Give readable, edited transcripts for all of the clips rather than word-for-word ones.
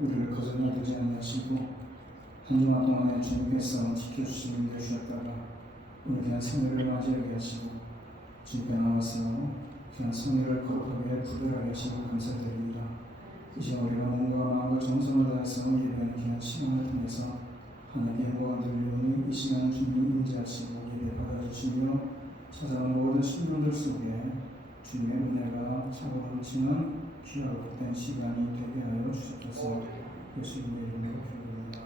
우리를 거저나 두지 아니하시고 한 주간 동안에 주님께서 지켜주시는 데 주셨다가 오늘 귀한 생일을 맞이하게 하시고 주님께 나와서 귀한 성의를 거룩하게 부별하게 하시고 감사드립니다. 이제 우리가 몸과 마음과 정성을 다해서 예배하는 귀한 시간을 통해서 하나님의 영광을 들려오니 이 시간 주님 임재하시고 예배 받아주시며 찾아온 모든 신분들 속에 주님의 은혜가 차고 넘치는 귀하고 복된 시간이 되게 하여 주셨소서. 예수님의 이름으로 기도합니다.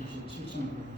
27장입니다.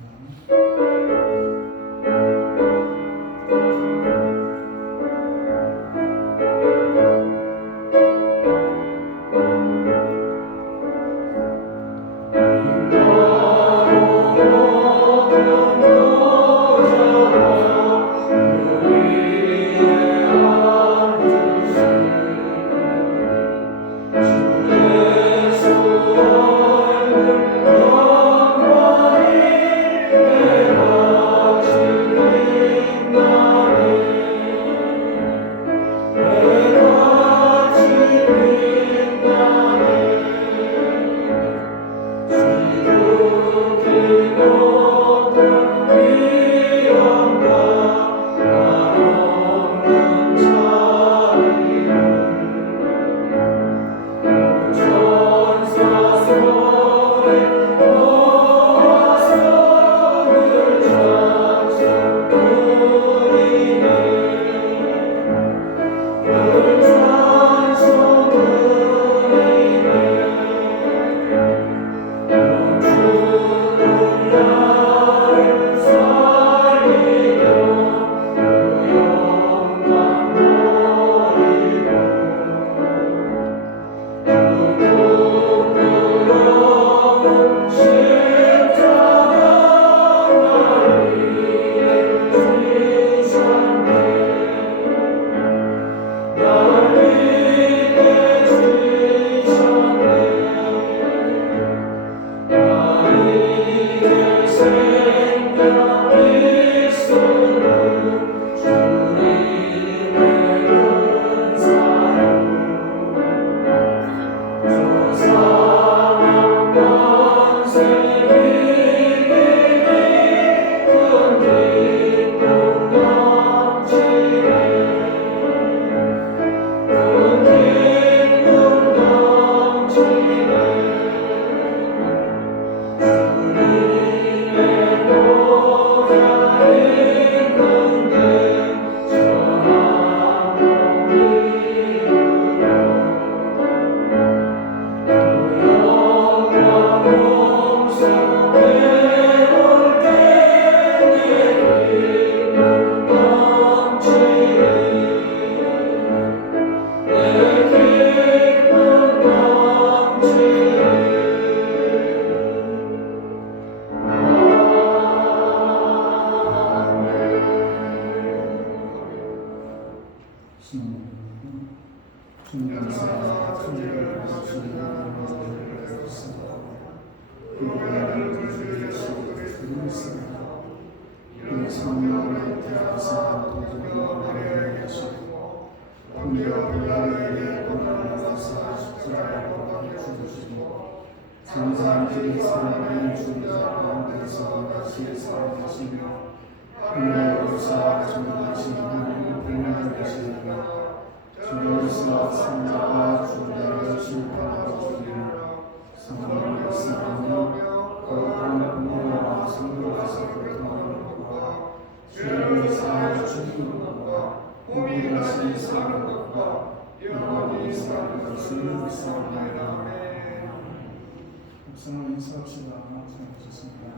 목사님 인사합시다. 잘하셨습니다.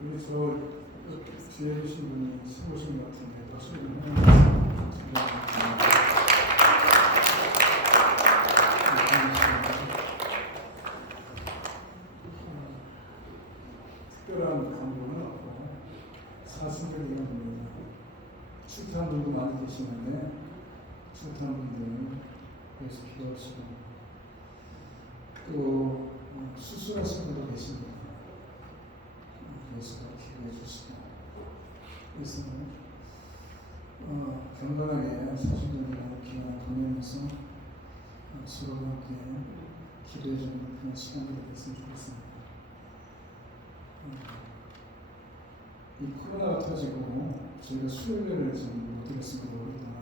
우리 저 뒤에 계신 분이 쓰고신 것 같은데 박수 좀 해주세요. 특별한 감동은 없고 사슴들이 합니다. 출탄 분도 많이 계시는데 출탄 분들은 그래서 기도하시고 또 수술하신 분도 계십니다. 그래서 기도하시고 해주시고, 그래서 건강하게 사실적인 기간을 보내면서 서로 함께 기도해주는 그런 시간이 됐으면 좋겠습니다. 이 코로나가 터지고 저희가 수요일을 지금 못 드렸습니다. 오랫동안.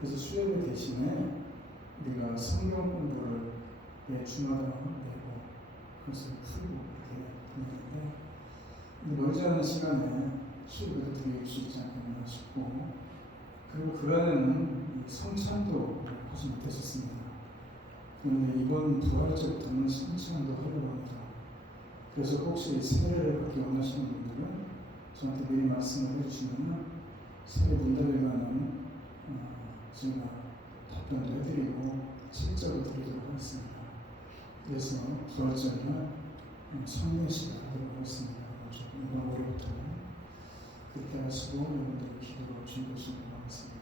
그래서 수요일 대신에 우리가 성경 공부를 매 주마다 내고 그것을 풀고 이렇게 보내는데 멀지 않은 시간에 수요일을 드릴 수 있지 않겠나 싶고, 그리고 그간에는 성찬도 하지 못했었습니다. 그런데 이번 부활절부터는 성찬도 하려고 합니다. 그래서 혹시 세례를 받기 원하시는 분들은 저한테 미리 말씀을 해주시면 세례 문답에만은 제가 답변을 해드리고 실적을 드리도록 하겠습니다. 그래서 부활절날 성례식을 하도록 하겠습니다. 이번 월요일부터 그렇게 하시고 여러분들 기도로 준비하시기 바라겠습니다.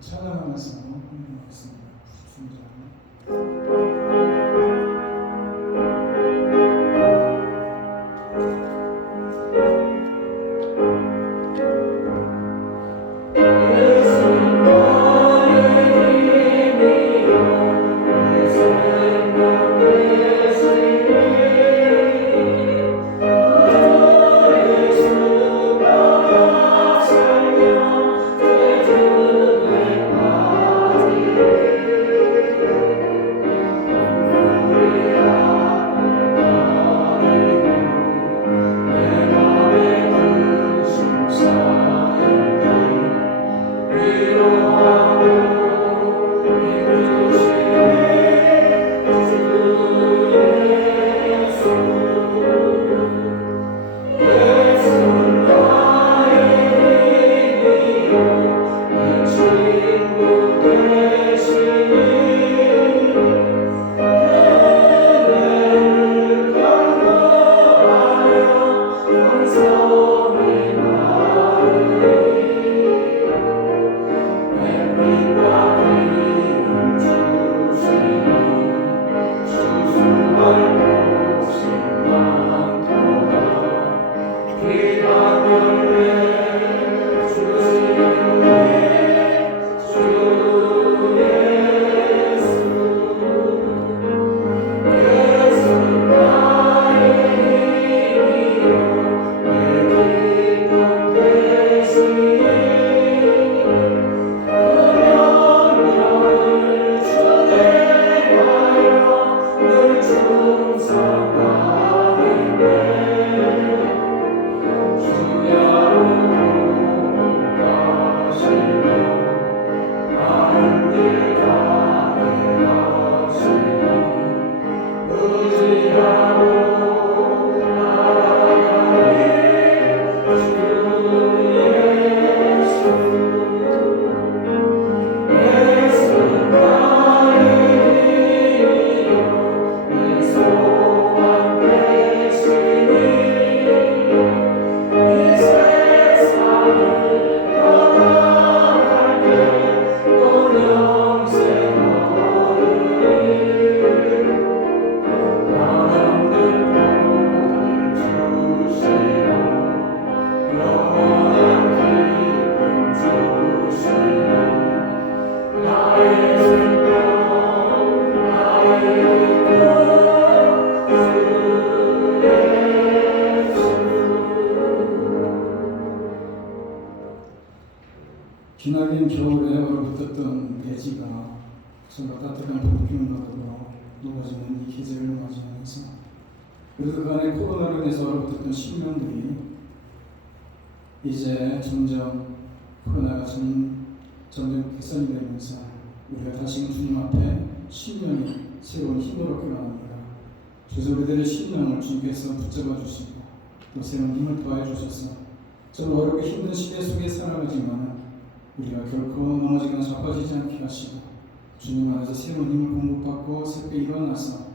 찬양하면서 헌금하겠습니다. 순장. 기나긴 겨울에 얼어붙었던 대지가 정말 따뜻한 봄기운 가도록 녹아지는 이 계절을 맞이하면서, 그래서 그간에 코로나로 인해서 얼어붙었던 신명들이 이제 점점 코로나가 점점 개선이 되면서 우리가 다시금 주님 앞에 신명이 새로운 힘을 얻게 합니다. 그래서 우리들의 신명을 주님께서 붙잡아 주시고 또 새로운 힘을 더해 주셔서 좀 어렵고 힘든 시대 속에 살아가지만 우리가 결코 넘어지거나 자빠지지 않게 하시고 주님 안에서 새로운 힘을 공급받고 새롭게 일어나서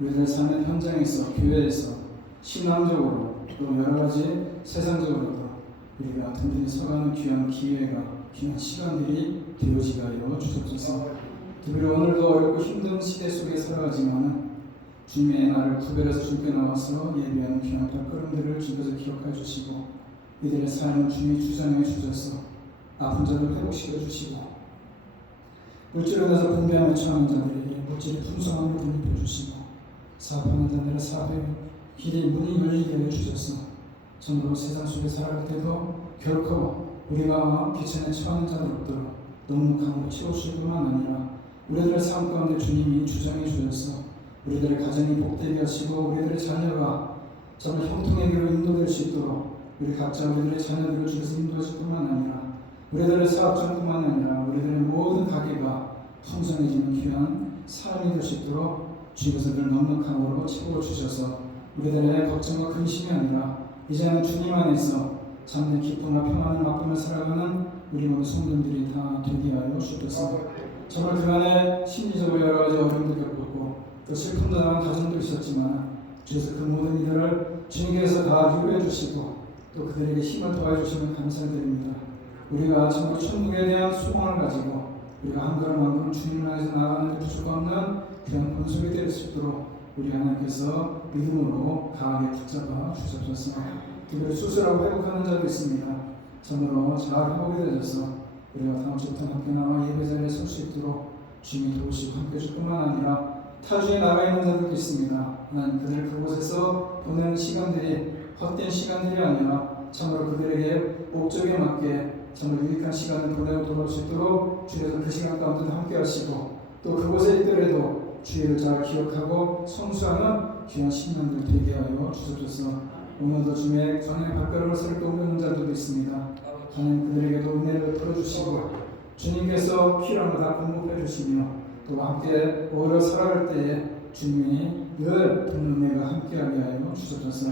우리들 삶의 현장에서, 교회에서, 신앙적으로 또 여러 가지 세상적으로도 우리가 든든히 서가는 귀한 기회가, 귀한 시간들이 되어지게 하여 주옵소서. 특별히 오늘도 어렵고 힘든 시대 속에 살아가지만 주님의 날을 구별해서 주께 나와서 예배하는 귀한 발걸음들을 주께서 기억해 주시고 이들의 삶을 주님이 주장해 주셔서 아픈 자를 회복시켜 주시고 물질로 인해서 분배하며 처하는 자들에게 물질의 풍성함을 분입해 주시고 사업하는 자들의 사업의 길이 문이 열리게 해 주셔서 정말로 세상 속에 살아갈 때도 결코 우리가 귀천에 처하는 자들 없도록 넉넉함으로 채우실 뿐만 아니라 우리들의 삶 가운데 주님이 주장해 주셔서 우리들의 가정이 복되게 하시고 우리들의 자녀가 정말 형통의 길로 인도될 수 있도록 우리 각자 우리들의 자녀들을 주께서 인도하실 뿐만 아니라 우리들의 사업장뿐만 아니라 우리들의 모든 가게가 풍성해지는 귀한 삶이 될 수 있도록 주께서 늘 넉넉함으로 채워주셔서 우리들의 걱정과 근심이 아니라 이제는 주님 안에서 참된 기쁨과 평안을 맛보며 살아가는 우리 모든 성도들이 다 되게 하여 주옵소서. 정말 그간에 심리적으로 여러 가지 어려움도 겪었고 또 슬픔도 당한 가정도 있었지만 주께서 그 모든 이들을 주님께서 다 위로해 주시고 또 그들에게 힘을 더해 주시면 감사드립니다. 우리가 정말 천국에 대한 소망을 가지고 우리가 한 걸음 한 걸음 주님을 향해서 나아가는 데 부족가 없는 그런 본속이 될 수 있도록 우리 하나님께서 믿음으로 강하게 붙잡아 주셨습니다. 그들을 수술하고 회복하는 자도 있습니다. 정말로 잘 회복이 되어서 우리가 다음 주부터 함께 나와 예배 자리에 설 수 있도록 주님이 도우시고 함께 해줄 뿐만 아니라 타주에 나가 있는 자들도 있습니다. 하나님 그들 그곳에서 보내는 시간들이 헛된 시간들이 아니라 참으로 그들에게 목적에 맞게 정말 유익한 시간을 보내고 돌아올 수 있도록 주께서 그 시간 가운데 함께 하시고 또 그곳에 있더라도 주의를 잘 기억하고 성수하는 귀한 신앙들 되게 하여 주옵소서. 오늘도 주님의 전에 발걸음을 새롭게 옮기는 자들도 있습니다. 하나님 그들에게도 은혜를 풀어주시고 주님께서 필요한 거 다 공급해 주시며 또 함께 오히려 살아갈 때에 주님이 늘 돕는 은혜가 함께하게 하여 주옵소서.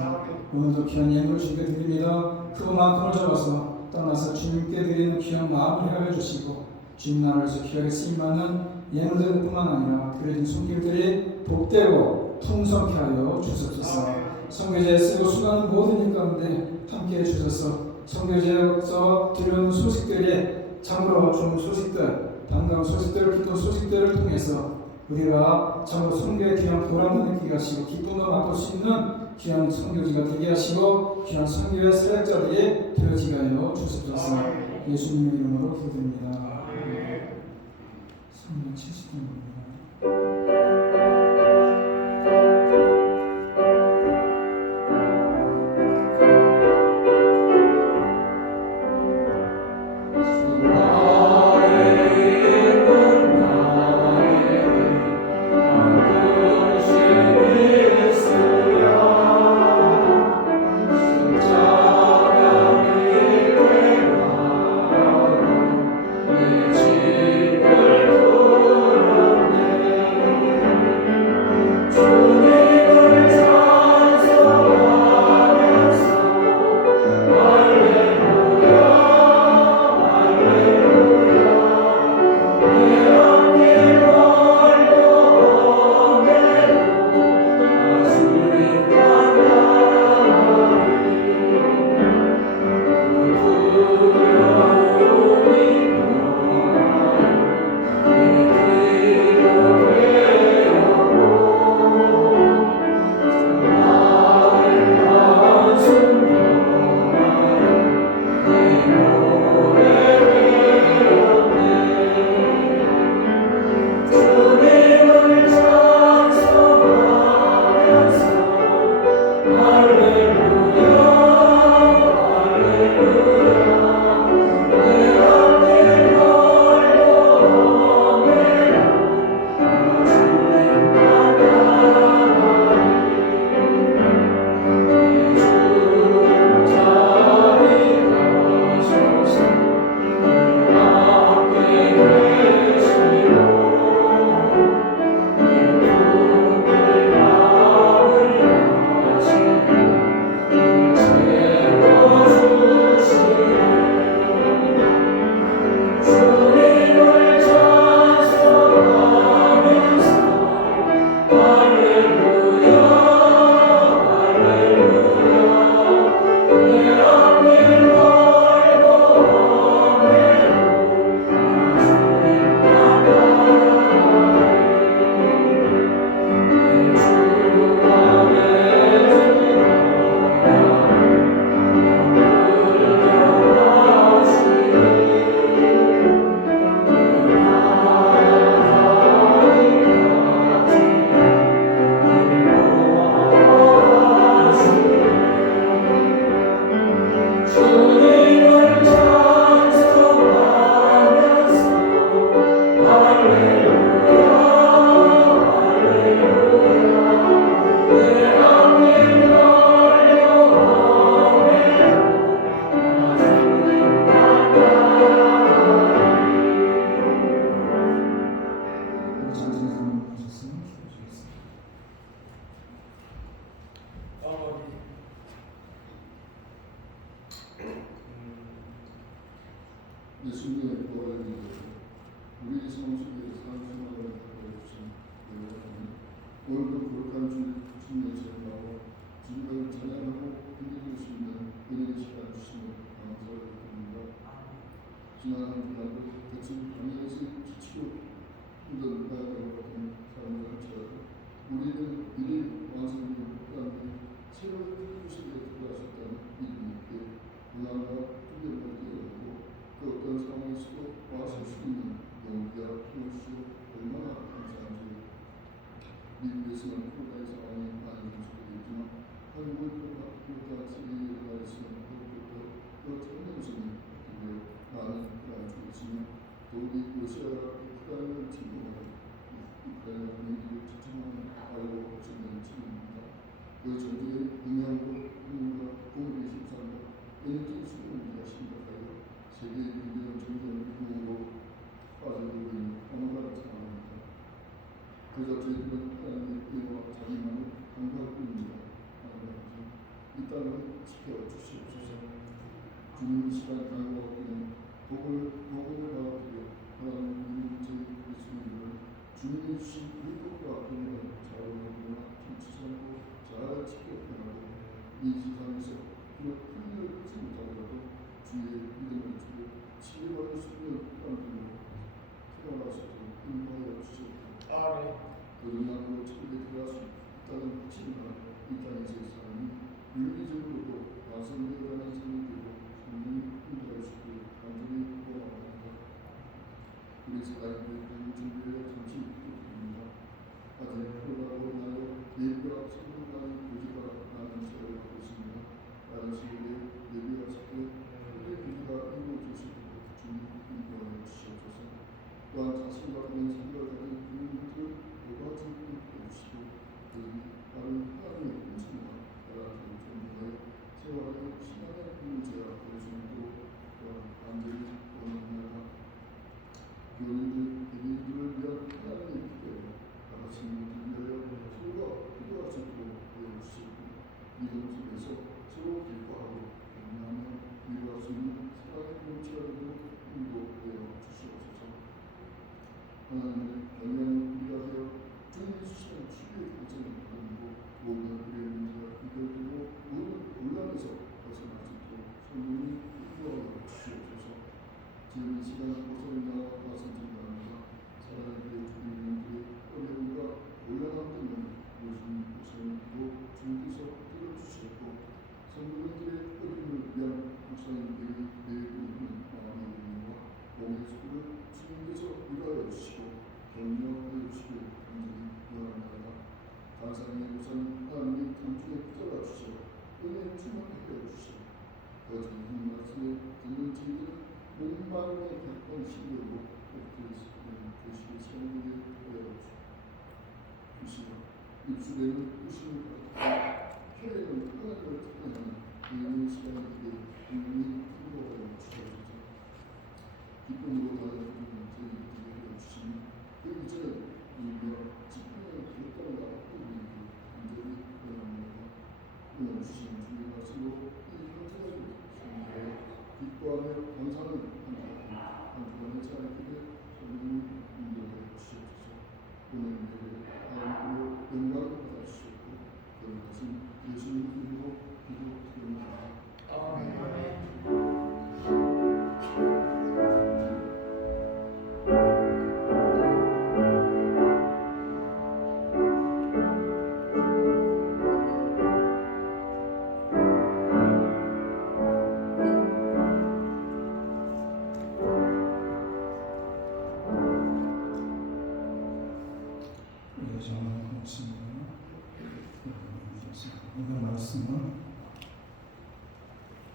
오늘도 귀한 예물을 주님께 드립니다. 그만큼을 잡아서 떠나서 주님께 드리는 귀한 마음을 헤아려 주시고 주님 나라에서 귀하게 쓰임받는 예물들 뿐만 아니라 드려진 손길들이 복되고 풍성케 하여 주옵소서. 선교제에 쓰고 수고하는 모든 일 가운데 함께해 주셔서 선교제에서 들려오는 소식들이 참으로 좋은 소식들, 반가운 소식들을 기쁜 소식들을 통해서 우리가 참으로 선교의 귀한 보람을 느끼게 하시고 기쁨을 맛볼 수 있는 귀한 선교지가 되게 하시고 귀한 선교의 사역자들이 되어지게 하여 주옵소서. 예수님의 이름으로 기도드립니다. 370분입니다. 예수님의 부활을 믿고 우리 삶 속에 삶생활을 보여주신 오늘도 거룩한 주님의 제사로 주님을 찬양하고 힘내줄 수 있는 은혜의 시간 주시면 감사를 드립니다. 지난 한 주간도 대충 방향에서 지치고 힘든 나이를 같은 삶을 할지라도 우리는 미리 완성된 목단들이 새로운 뜻을 들어가셨다는 믿음이 있게 고난과 두려움을 뛰어넘고 그 어떤 상황에서도 와실 수 있는 용기와 힘을 주시고 얼마나 감사한지. 미국에서는 코로나의 상황이 많이 종식되어 있지만 한국과 세계에 나가있으면 그것부터 더 전염성이 바뀌고 많은 불안이 있으며 더욱이 러시아가 우크라이나를 침공하고 우크라이나 국민들이 지침만 알고 있는 지금입니다. 그 전쟁의 영향으로 국민과 공급의 힘상과 에너지 수요 문제가 심각하여 세계의 경제는 점점 미국으로 빠져들고 있는 암울한 상황입니다. 그저 저희들은 하나님의 은혜와 자비만을 간구할 뿐입니다. 하나님, 이 땅을 지켜주시옵소서. 주님 이 시간 간구하기는 복음을 받아들여 하나님 저희 예수님을 주님이 주신 의복과 은혜를 잘 얻으며 지키고 잘 지켜나가고 이 세상에서 비록 큰 일을 하지 못하더라도 주의 믿음을 주고 치유받을 수 있는 사람들로 태어날 수 있도록 인도하여 주시옵소서. 거듭남으로 천국에 들어갈 수 있다는 확신과 이 땅에서의 삶이 윤리적으로도 완성되어가는 삶이 되고 성령이 인도할 수 있도록 간절히 원합니다. 우리 사랑교회는 준비에 잠시 부탁드립니다. 아직 코로나로 인하여 예배가 성공간이 부족하다는 시간을 갖고 있습니다.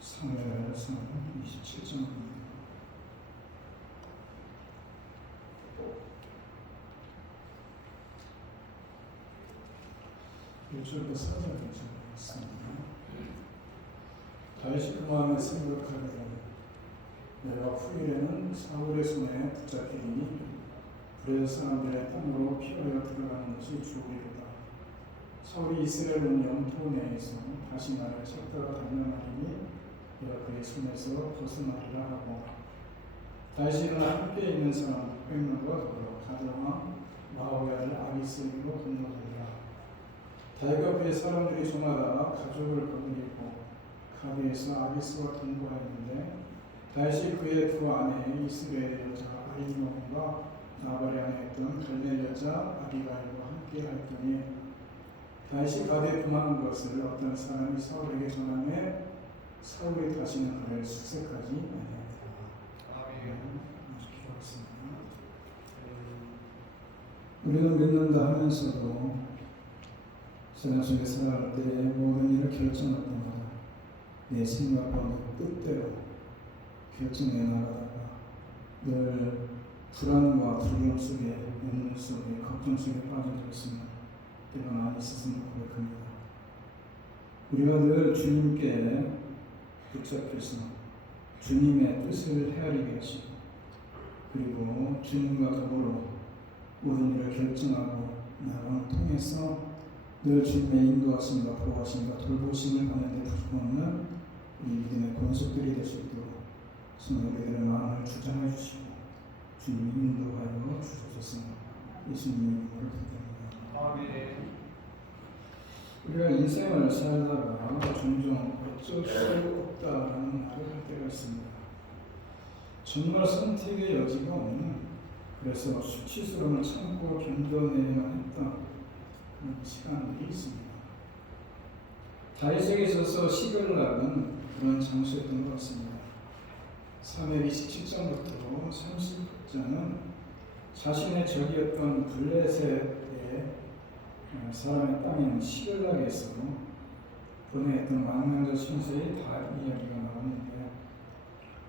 사무엘상 27장입니다. 1절부터 4절까지 있습니다. 다윗이 그 마음에 생각하기를 내가 후일에는 사울의 손에 붙잡히리니 브레스 사람들의 땅으로 피하여 들어가는 것이 주오리로다. 사울이 이스라엘 온 영토 내에서 다시 나를 찾다가 단련하리니 내가 그의 손에서 벗어나리라 하고 다윗이 일어나 함께 있는 사람 600명과 더불어 가드왕 마오야를 아비스로 건너가니라. 다윗과 그의 사람들이 저마다 가족을 거느리고 가드에서 아비스와 동거하였는데 다윗이 그의 두 아내 이스라엘 여자 아히노함과 나발의 아내 했던 갈멜 여자 아비가일과 함께 하였더니 다윗이 가드에 도망한 것을 어떤 사람이 사울에게 전하매 사울이 다시는 그를 숙색하지 아니하더라. 우리는 믿는다 하면서도 세상 속에 살아갈 때 모든 일을 결정할 때마다 내 생각과 내 뜻대로 결정해 나가다가 늘 불안과 두려움 속에, 염려 속에, 걱정 속에 빠져들었으면 때가 많이 있었음을 고백합니다. 우리가 늘 주님께 붙잡혀서 주님의 뜻을 헤아리게 하시고 그리고 주님과 더불어 모든 일을 결정하고 나감을 통해서 늘 주님의 인도하심과 보호하심과 돌보심을 받는 데 불구없는 우리 믿음의 권속들이 될 수 있도록 성도들의 마음을 주장해 주시고 주님이 인도하여 주셔서 예수님의 이름으로 기도합니다. 우리가 인생을 살다가 종종 어쩔 수 없다라는 말을 할 때가 있습니다. 정말 선택의 여지가 없는, 그래서 수치스러움을 참고 견뎌내야만 했던 그런 시간들이 있습니다. 다윗에게 있어서 시글락은 그런 장소였던 것 같습니다. 3회 27장부터 30장은 자신의 적이었던 블레셋의 사람의 땅인 시글락에서 보내했던 망명자 신세의 다 이야기가 나오는데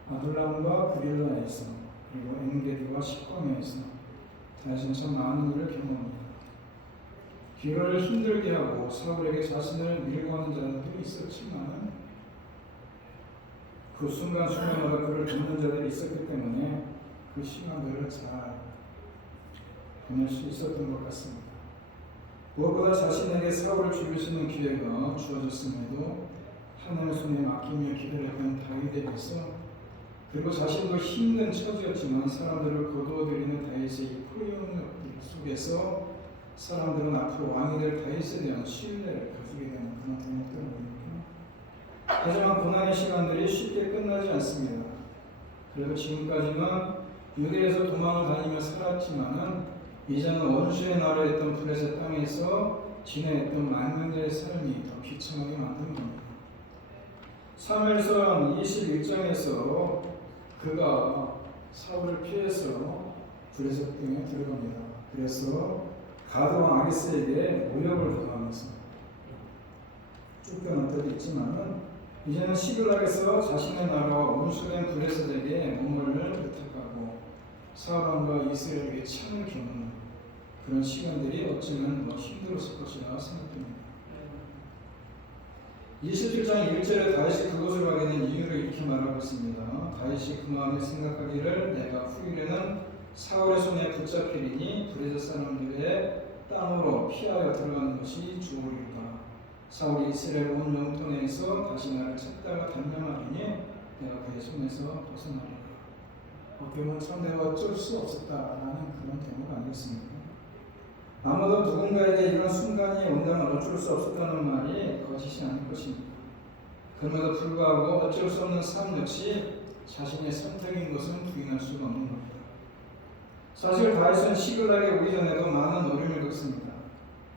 아둘람과 그릴라에서 그리고 엔게디와 식광에서 다윗은 참 많은 일을 경험합니다. 길을 힘들게 하고 사울에게 자신을 밀고 하는 자들이 있었지만 그 순간순간마다 그를 돕는 자들이 있었기 때문에 그 시간들을 잘 보낼 수 있었던 것 같습니다. 무엇보다 자신에게 사울을 죽일 수 있는 기회가 주어졌음에도 하나님의 손에 맡기며 기다렸던 다윗에 비해서 그리고 자신도 힘든 처지였지만 사람들을 거두어들이는 다윗의 포용력 속에서 사람들은 앞으로 왕이 될 다윗에 대한 신뢰를 가지게 되는 그런 대목들을 보입니다. 하지만 고난의 시간들이 쉽게 끝나지 않습니다. 그래도 지금까지는 유대에서 도망을 다니며 살았지만은 이제는 원수의 나라였던 블레셋 땅에서 지내했던 망명자의 삶이 더 비참하게 만든 겁니다. 사무엘상 21장에서 그가 사울을 피해서 블레셋 땅에 들어갑니다. 그래서 가드왕 아기스에게 모욕을 당하면서 쫓겨난 때도 있지만 이제는 시글락에서 자신의 나라와 원수된 블레셋에게 몸을 부탁하고 사울왕과 이스라엘에게 창을 겨누는 그런 시간들이 어쩌면 더 힘들었을 것이라 생각됩니다. 27장 1절에 다윗이 그곳을 가게 된 이유를 이렇게 말하고 있습니다. 다윗이 그 마음에 생각하기를 내가 후일에는 사울의 손에 붙잡히리니 블레셋 사람들의 땅으로 피하여 들어가는 것이 주오리로다. 사울이 이스라엘 온 영토 내에서 다시 나를 찾다가 단명하리니 내가 그의 손에서 벗어나리라. 어떻게 보면 참 내가 어쩔 수 없었다라는 그런 대목 아니겠습니까? 아무도 누군가에게 이런 순간이 온다면 어쩔 수 없었다는 말이 거짓이 아닐 것입니다. 그럼에도 불구하고 어쩔 수 없는 삶 역시 자신의 선택인 것은 부인할 수가 없는 겁니다. 사실 다윗은 시글락에 오기 전에도 많은 어려움을 겪습니다.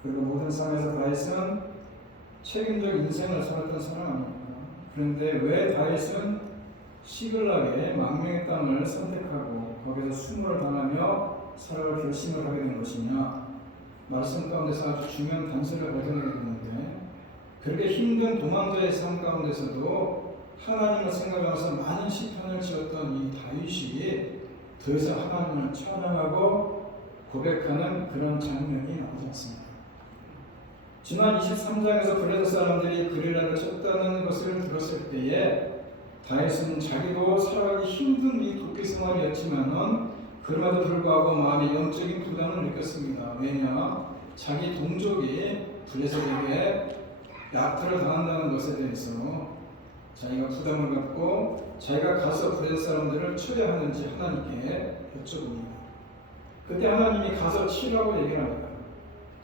그리고 모든 삶에서 다윗은 책임적 인생을 살았던 사람 아닙니까? 그런데 왜 다윗은 시글락에 망명의 땅을 선택하고 거기서 수모를 당하며 살아갈 결심을 하게 된 것이냐? 말씀 가운데서 아주 중요한 단서를 발견하게 되는데 그렇게 힘든 도망자의 삶 가운데서도 하나님을 생각하면서 많은 시편을 지었던 이 다윗이 더 이상 하나님을 찬양하고 고백하는 그런 장면이 나오지 않습니다. 지난 23장에서 블레셋 사람들이 그릴라를 쳤다는 것을 들었을 때에 다윗은 자기도 살아가기 힘든 이 도피 생활이었지만은 그럼에도 불구하고 마음의 영적인 부담을 느꼈습니다. 왜냐? 자기 동족이 블레셋에게 약탈을 당한다는 것에 대해서 자기가 부담을 갖고 자기가 가서 블레셋 사람들을 처리하는지 하나님께 여쭤봅니다. 그때 하나님이 가서 치라고 얘기를 합니다.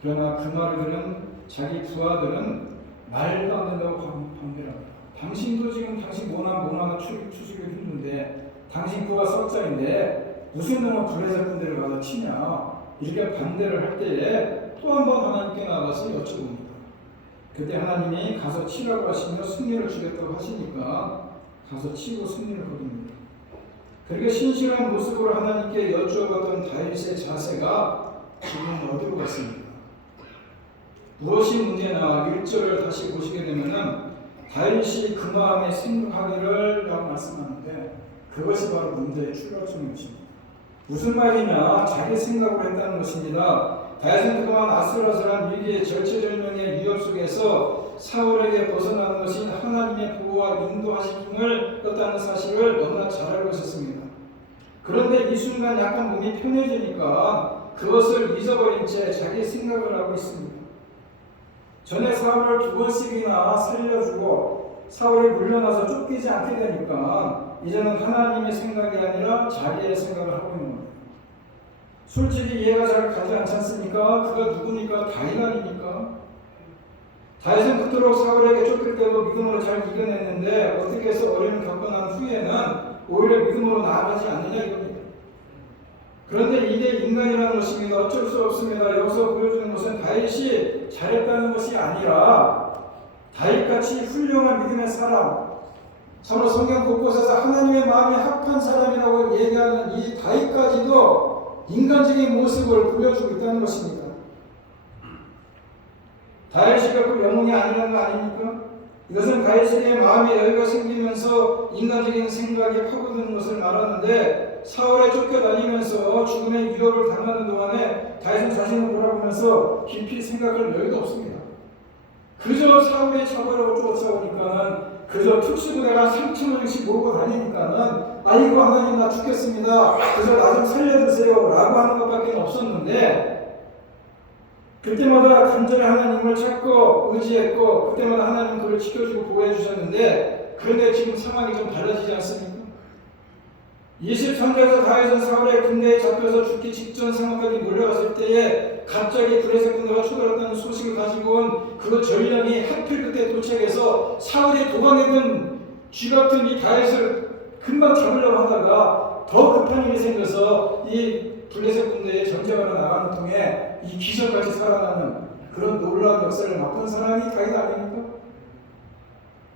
그러나 그 말을 들은 자기 부하들은 말도 안 된다고 반대합니다. 당신도 지금 당신 뭐나 추수기 힘든데 당신 부하 석자인데 무슨 놈은 블레셋 군대를 가서 치냐 이렇게 반대를 할 때에 또 한 번 하나님께 나가서 여쭤봅니다. 그때 하나님이 가서 치라고 하시며 승리를 주겠다고 하시니까 가서 치고 승리를 거둡니다. 그렇게 신실한 모습으로 하나님께 여쭈어봤던 다윗의 자세가 지금 어디로 갔습니까? 무엇이 문제나 1절을 다시 보시게 되면은 다윗이 그 마음에 생각하기를 라고 말씀하는데 그것이 바로 문제의 출발점인 것입니다. 무슨 말이냐? 자기 생각을 했다는 것입니다. 다윗은 그동안 아슬아슬한 위기의 절체절명의 위협 속에서 사울에게 벗어나는 것이 하나님의 보호와 인도하심을 떴다는 사실을 너무나 잘 알고 있었습니다. 그런데 이 순간 약간 몸이 편해지니까 그것을 잊어버린 채 자기 생각을 하고 있습니다. 전에 사울을 2번씩이나 살려주고 사울이 물러나서 쫓기지 않게 되니까 이제는 하나님의 생각이 아니라 자기의 생각을 하고 있는 겁니다. 솔직히 이해가 잘 가지 않지 않습니까? 그가 누구니까? 다윗 아닙니까? 다윗은 그토록 사울에게 쫓길 때도 믿음으로 잘 이겨냈는데 어떻게 해서 어려움을 겪고 난 후에는 오히려 믿음으로 나아가지 않느냐 이겁니다. 그런데 이게 인간이라는 것입니다. 어쩔 수 없습니다. 여기서 보여주는 것은 다윗이 잘했다는 것이 아니라 다윗같이 훌륭한 믿음의 사람, 서로 성경 곳곳에서 하나님의 마음에 합한 사람이라고 얘기하는 이 다윗까지도 인간적인 모습을 보여주고 있다는 것입니다. 다윗이 결국 영웅이 아니라는 거 아닙니까? 이것은 다윗에게 마음의 여유가 생기면서 인간적인 생각이 파고드는 것을 말하는데 사울에 쫓겨다니면서 죽음의 위협을 당하는 동안에 다윗은 자신을 돌아보면서 깊이 생각할 여유도 없습니다. 그저 사울이 잡으려고 쫓아오니까는 그저 특수부대가 3,000명씩 모으고 다니니까는 아이고 하나님 나 죽겠습니다. 그저 나 좀 살려주세요 라고 하는 것밖에 없었는데 그때마다 간절히 하나님을 찾고 의지했고 그때마다 하나님 그를 지켜주고 보호해 주셨는데 그런데 지금 상황이 좀 달라지지 않습니까? 23절에서 다윗은 사울의 군대에 잡혀서 죽기 직전 상황까지 몰려갔을 때에 갑자기 블레셋 군대가 쳐들었다는 소식을 가지고 온 그 전령이 하필 그때 도착해서 사울이 도망했던 쥐같은 이 다윗을 금방 잡으려고 하다가 더 급한 일이 생겨서 이 블레셋 군대에 전쟁하러 나가는 통에 이 기적까지 살아나는 그런 놀라운 역사를 맛본 사람이 다윗 아닙니까?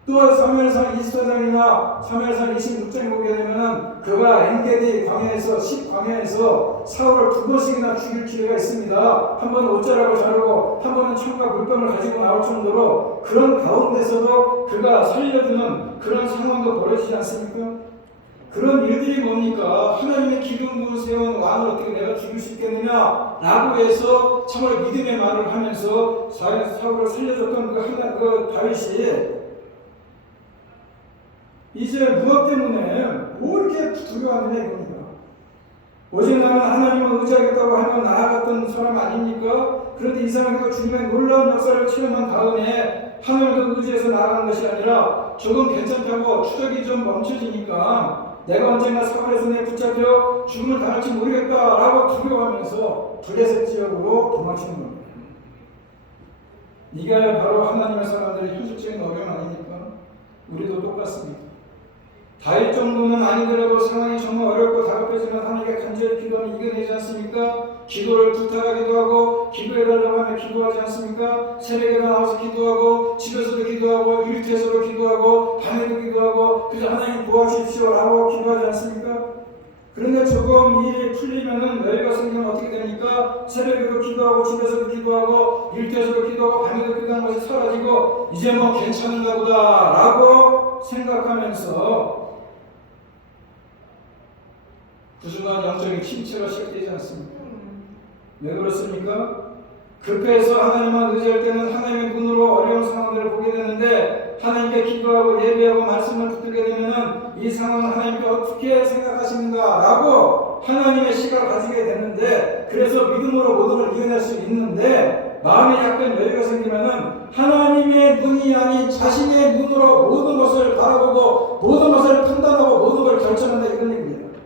또 사무엘상 24장이나 사무엘상 26장에 보게 되면은 그가 엔게디 광야에서 10광야에서 사울을 2번씩이나 죽일 기회가 있습니다. 한 번은 옷자락을 자르고 한 번은 총과 물병을 가지고 나올 정도로 그런 가운데서도 그가 살려주는 그런 상황도 벌어지지 않습니까? 그런 일들이 뭡니까? 하나님의 기름 부은 세운 왕을 어떻게 내가 죽일 수 있겠느냐? 라고 해서 정말 믿음의 말을 하면서 사울을 살려줬던 그 다윗이 이제 무엇 때문에 뭐 이렇게 두려워하느냐 이겁니다. 오직 나는 하나님을 의지하겠다고 하며 나아갔던 사람 아닙니까? 그런데 이 사람이 주님의 놀라운 역사를 체험한 다음에 하나님을 의지해서 나아간 것이 아니라 조금 괜찮다고 추적이 좀 멈춰지니까 내가 언젠가 사울의 손에 붙잡혀 죽음을 당할지 모르겠다라고 두려워하면서 블레셋 지역으로 도망치는 겁니다. 이게 바로 하나님의 사람들의 현실적인 어려움 아닙니까? 우리도 똑같습니다. 다윗 정도는 아니더라도 상황이 정말 어렵고 다급해지면 하나님께 간절히 기도하면 이겨내지 않습니까? 기도를 부탁하기도 하고 기도해달라고 하면 기도하지 않습니까? 새벽에 나와서 기도하고 집에서도 기도하고 일터에서도 기도하고 밤에도 기도하고 그래서 하나님 도와주십시오 라고 기도하지 않습니까? 그런데 조금 일이 풀리면은 여유가 생기면 어떻게 됩니까? 새벽에도 기도하고 집에서도 기도하고 일터에서도 기도하고 밤에도 기도하는 것이 사라지고 이제 뭐 괜찮은가 보다 라고 생각하면서 그 순간 영적인 침체가 시작되지 않습니까? 왜 그렇습니까? 급해서 하나님만 의지할 때는 하나님의 눈으로 어려운 상황들을 보게 되는데 하나님께 기도하고 예배하고 말씀을 붙들게 되면 이 상황을 하나님께 어떻게 생각하십니까? 라고 하나님의 시각을 가지게 되는데 그래서 믿음으로 모든 걸 이겨낼 수 있는데 마음에 약간 여유가 생기면은 하나님의 눈이 아닌 자신의 눈으로 모든 것을 바라보고 모든 것을 판단하고 모든 걸 결정한다 이런 얘기입니다.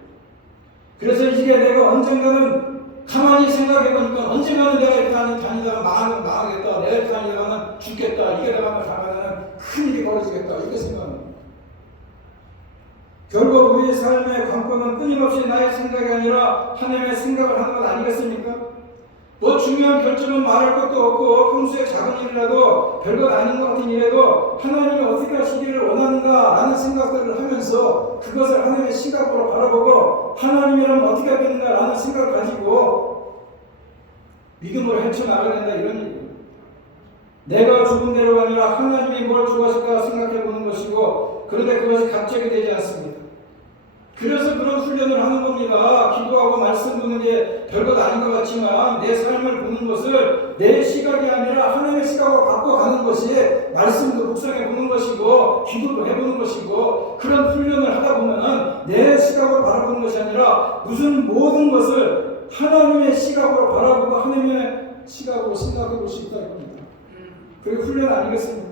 그래서 이게 내가 언젠가는 가만히 생각해보니까 언젠가는 내가 이렇게 다니다가 망하겠다. 내가 이렇게 다니다가는 죽겠다. 이게 나가면 가면은 큰일이 벌어지겠다. 이게 생각합니다. 결국 우리의 삶의 관건은 끊임없이 나의 생각이 아니라 하나님의 생각을 하는 것 아니겠습니까? 뭐 중요한 결정은 말할 것도 없고 평소에 작은 일이라도 별것 아닌 것 같은 일에도 하나님이 어떻게 하시기를 원하는가 라는 생각들을 하면서 그것을 하나님의 시각으로 바라보고 하나님이라면 어떻게 하겠는가 라는 생각을 가지고 믿음으로 헤쳐나가야 된다 이런 얘기예요. 내가 죽은 대로가 아니라 하나님이 뭘 좋아하실까 생각해 보는 것이고 그런데 그것이 갑자기 되지 않습니다. 그래서 그런 훈련을 하는 겁니다. 기도하고 말씀 보는 게 별것 아닌 것 같지만 내 삶을 보는 것을 내 시각이 아니라 하나님의 시각으로 바꿔가는 것이 말씀도 묵상해 보는 것이고 기도도 해보는 것이고 그런 훈련을 하다 보면은 내 시각으로 바라보는 것이 아니라 무슨 모든 것을 하나님의 시각으로 바라보고 하나님의 시각으로 생각해 볼 수 있다 이겁니다. 그게 훈련 아니겠습니까?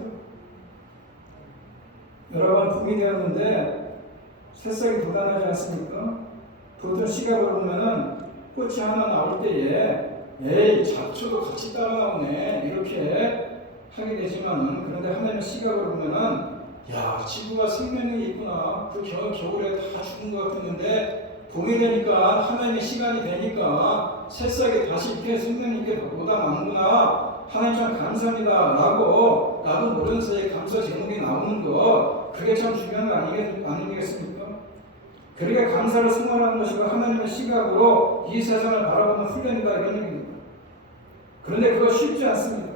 여러분 봄이 되었는데 새싹이 돋아나지 않습니까? 보통 시각으로 보면은 꽃이 하나 나올 때에 에이 잡초도 같이 따라 나오네 이렇게 하게 되지만은 그런데 하나님의 시각으로 보면은 야 지구가 생명력이 있구나 그 겨울에 다 죽은 것 같았는데 봄이 되니까 하나님의 시간이 되니까 새싹이 다시 이렇게 생명력 있게 돋아나는구나 하나님 참 감사합니다 라고 나도 모르는 사이에 감사 제목이 나오는 거 그게 참 중요한 거 아니겠습니까? 그러니까 감사를 생활하는 것이고 하나님의 시각으로 이 세상을 바라보는 훈련이다 이런 얘기입니다. 그런데 그거 쉽지 않습니다.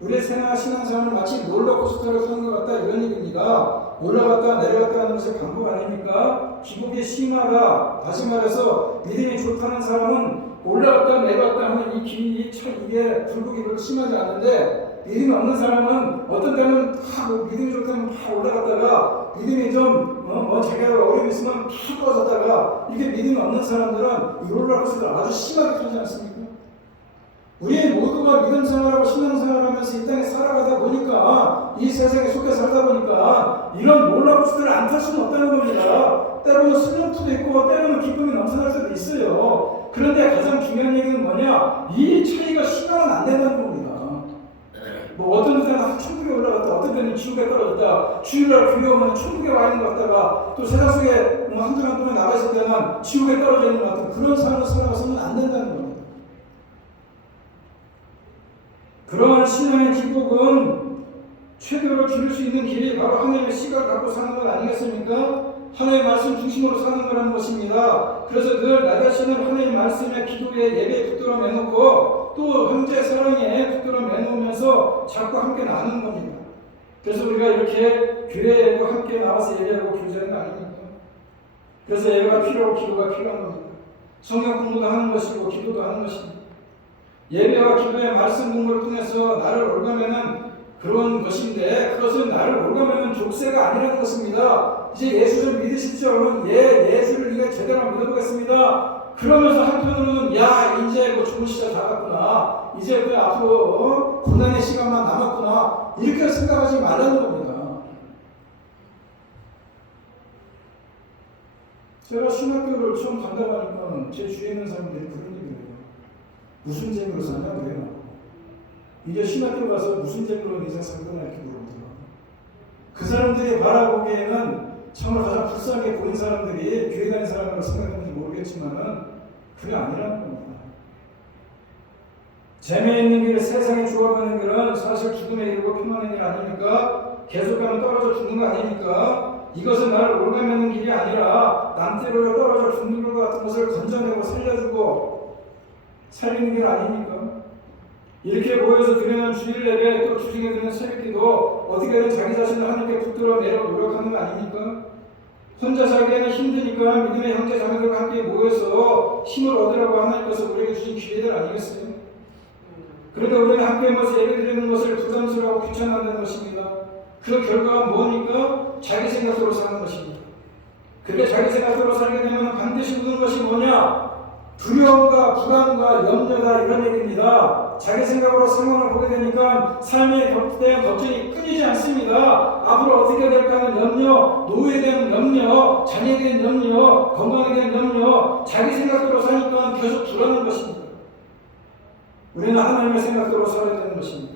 우리의 신앙생활은 마치 롤러코스터를 타는 것 같다 이런 얘기입니다. 올라갔다 내려갔다 하는 것이 반복 아닙니까? 기복이 심하다. 다시 말해서 믿음이 좋다는 사람은 올라갔다 내려갔다 하는 이게 굴곡이 별로 심하지 않은데 믿음이 없는 사람은 어떤 때는 믿음이 좋다면 팍 올라갔다가 믿음이 좀 자기가 어려움이 있으면 팍 떨어졌다가 이게 믿음이 없는 사람들은 이 롤러코스터를 아주 심하게 타지 않습니까? 우리 모두가 믿음 생활하고 신앙 생활하면서 이 땅에 살아가다 보니까 이 세상에 속해 살다 보니까 이런 롤러코스터를 안 탈 수는 없다는 겁니다. 때로는 슬럼프도 있고 때로는 기쁨이 넘쳐날 수도 있어요. 그런데 가장 중요한 얘기는 뭐냐? 이 차이가 심하면 안 된다는 겁니다. 뭐 어떤 때는 천국에 올라갔다 어떤 때는 지옥에 떨어졌다 주일날 교회 오면 천국에 와 있는 것 같다가 또 세상 속에 한 주간 동안 나가 있을 때는 지옥에 떨어져 있는 것 같은 그런 삶을 살아가서는 안 된다는 겁니다. 그러한 신앙의 기복은 최대로 기를 수 있는 길이 바로 하나님의 시각을 갖고 사는 것 아니겠습니까? 하나님의 말씀 중심으로 사는 거라는 것입니다. 그래서 늘 나 자신을 하나님의 말씀에 기도에 예배에 붙들어 매놓고 또 형제 사랑에 붙들어 매놓으면서 자꾸 함께 나누는 겁니다. 그래서 우리가 이렇게 교회에도 함께 나와서 예배하고 교제하는 거 아닙니까? 그래서 예배가 필요하고 기도가 필요한 겁니다. 성경 공부도 하는 것이고 기도도 하는 것입니다. 예배와 기도의 말씀 공부를 통해서 나를 올가매는 그런 것인데 그것은 나를 올가매는 족쇄가 아니라는 것입니다. 이제 예수 좀 믿으십시오. 예수를 네가 제대로 한번 믿어보겠습니다. 그러면서 한편으로는 야 이제 뭐 좋은 시절 다 갔구나. 이제 그 앞으로 고난의 시간만 남았구나. 이렇게 생각하지 말라는 겁니다. 제가 신학교를 처음 간다고 하니까 제 주위에 있는 사람들이 그런 얘기를 해요. 무슨 재미로 사냐 그래요. 이제 신학교 가서 무슨 재미로 인생 살거나 이렇게 물어보더라고요. 그 사람들이 바라보기에는 정말 가장 불쌍하게 보인 사람들이 교회 다니는 사람이라고 생각하는지 모르겠지만은 그게 아니라는 겁니다. 재미있는 길, 세상에 좋아하는 길은 사실 죽음에 이르고 평안의 길 아닙니까? 계속 가면 떨어져 죽는 거 아닙니까? 이것은 나를 올가매는 길이 아니라 남대로 떨어져 죽는 것 같은 것을 건져내고 살려주고 살리는 길 아닙니까? 이렇게 모여서 드리는 주일 예배 또 주중에 드리는 새벽기도 어떻게든 자기 자신을 하나님께 붙들어 내려 노력하는 거 아닙니까? 혼자 살기에는 힘드니까 믿음의 형제 자매들과 함께 모여서 힘을 얻으라고 하나님께서 우리에게 주신 기회들 아니겠어요? 그런데 우리는 함께 모여서 예배 드리는 것을 부담스러워하고 귀찮아한다는 것입니다. 그 결과가 뭐니까? 자기 생각대로 사는 것입니다. 그렇게 자기 생각대로 살게 되면 반드시 오는 것이 뭐냐? 두려움과 불안과 염려다 이런 얘기입니다. 자기 생각으로 상황을 보게 되니까 삶에 대한 걱정이 끊이지 않습니다. 앞으로 어떻게 될까 하는 염려, 노후에 대한 염려, 자녀에 대한 염려, 건강에 대한 염려, 자기 생각대로 사니까 계속 불안한 것입니다. 우리는 하나님의 생각대로 살아야 되는 것입니다.